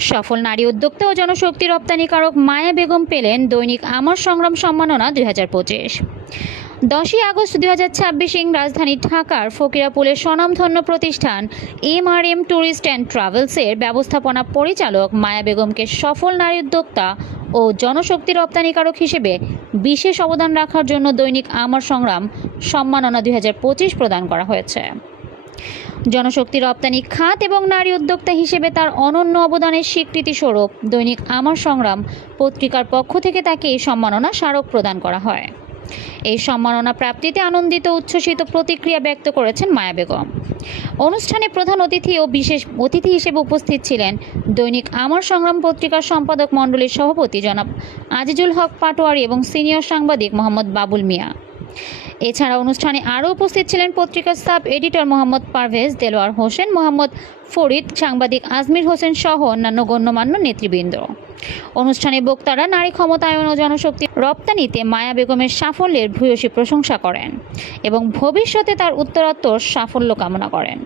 সফল নারী উদ্যোক্তা ও জনশক্তি রপ্তানিকারক মায়া বেগম পেলেন দৈনিক আমার সংগ্রাম সম্মাননা 2025। 10ই আগস্ট 2026 রাজধানী ঢাকার ফকিরাপুলের স্বনামধন্য প্রতিষ্ঠান MRM ট্যুরিস্ট অ্যান্ড ট্রাভেলসের ব্যবস্থাপনা পরিচালক মায়া বেগমকে সফল নারী উদ্যোক্তা ও জনশক্তি রপ্তানিকারক হিসেবে বিশেষ অবদান রাখার জন্য দৈনিক আমার সংগ্রাম সম্মাননা 2025 প্রদান করা হয়েছে। জনশক্তি রপ্তানি খাত এবং নারী উদ্যোক্তা হিসেবে তার অনন্য অবদানের স্বীকৃতি স্বরূপ দৈনিক আমার সংগ্রাম পত্রিকার পক্ষ থেকে তাকে এই সম্মাননা স্মারক প্রদান করা হয়। এই সম্মাননা প্রাপ্তিতে আনন্দিত উচ্ছ্বসিত প্রতিক্রিয়া ব্যক্ত করেছেন মায়া বেগম। অনুষ্ঠানে প্রধান অতিথি ও বিশেষ অতিথি হিসেবে উপস্থিত ছিলেন দৈনিক আমার সংগ্রাম পত্রিকার সম্পাদক মণ্ডলীর সভাপতি জনাব আজিজুল হক পাটোয়ারি এবং সিনিয়র সাংবাদিক মোহাম্মদ বাবুল মিয়া। এছাড়া অনুষ্ঠানে আরও উপস্থিত ছিলেন পত্রিকার সাব এডিটর মোহাম্মদ পারভেজ দেলোয়ার হোসেন, মোহাম্মদ ফরিদ, সাংবাদিক আজমির হোসেন সহ অন্যান্য গণ্যমান্য নেতৃবৃন্দ। অনুষ্ঠানে বক্তারা নারী ক্ষমতায়ন ও জনশক্তি রপ্তানিতে মায়া বেগমের সাফল্যের ভূয়সী প্রশংসা করেন এবং ভবিষ্যতে তার উত্তরোত্তর সাফল্য কামনা করেন।